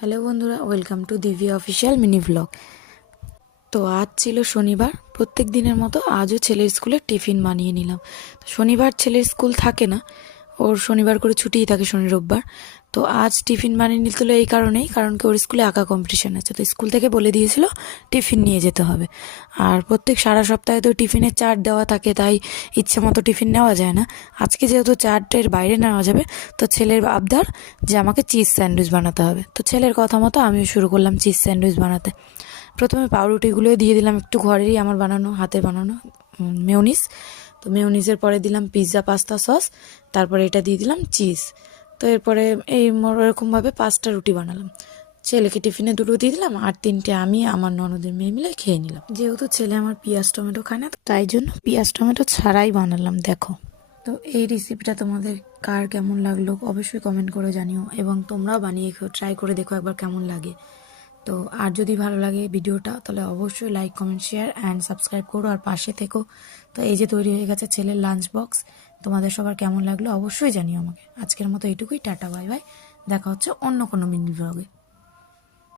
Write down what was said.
Hello বন্ধুরা, welcome to Divya official mini blog. তো আজ ছিল শনিবার। প্রত্যেক দিনের মতো আজও ছেলের স্কুলে টিফিন বানিয়ে নিলাম। তো শনিবার ছেলের স্কুল থাকে না, ওর শনিবার করে ছুটিই থাকে, শনি রোববার। তো আজ টিফিন বানিয়ে নিতে হলো এই কারণেই, কারণ কি ওর স্কুলে আঁকা কম্পিটিশন আছে। তো স্কুল থেকে বলে দিয়েছিল টিফিন নিয়ে যেতে হবে। আর প্রত্যেক সারা সপ্তাহে তো টিফিনের চার্ট দেওয়া থাকে, তাই ইচ্ছে মতো টিফিন নেওয়া যায় না। আজকে যেহেতু চার্টের বাইরে নেওয়া যাবে, তো ছেলের আবদার যে আমাকে চিজ স্যান্ডউইচ বানাতে হবে। তো ছেলের কথা মতো আমিও শুরু করলাম চিজ স্যান্ডউইচ বানাতে। প্রথমে পাউরুটিগুলো দিয়ে দিলাম একটু ঘরেরই আমার বানানো, হাতে বানানো মেয়োনিজ। তো মেয়োনিজের পরে দিলাম পিৎজা পাস্তা সস, তারপরে এটা দিয়ে দিলাম চিজ। তো এরপরে এই এরকমভাবে 5টা রুটি বানালাম। ছেলেকে টিফিনে 2টো দিয়ে দিলাম, আর 3টে আমি আমার ননদের মেয়ে মিলে খেয়ে নিলাম। যেহেতু ছেলে আমার পেঁয়াজ টমেটো খায় না, তাই জন্য পেঁয়াজ টমেটো ছাড়াই বানালাম। দেখো, তো এই রেসিপিটা তোমাদের কার কেমন লাগলো অবশ্যই কমেন্ট করে জানিও, এবং তোমরাও বানিয়ে ট্রাই করে দেখো একবার কেমন লাগে। তো আর যদি ভালো লাগে ভিডিওটা, তাহলে অবশ্যই like comment share and subscribe করো, আর পাশে থেকো। তো এই যে তৈরি হয়ে গেছে ছেলের লাঞ্চ বক্স। তোমাদের সবার কেমন লাগলো অবশ্যই জানিও আমাকে। আজকের মতো এইটুকুই, টাটা বাই বাই। দেখা হচ্ছে অন্য কোনো মিনি ব্লগে।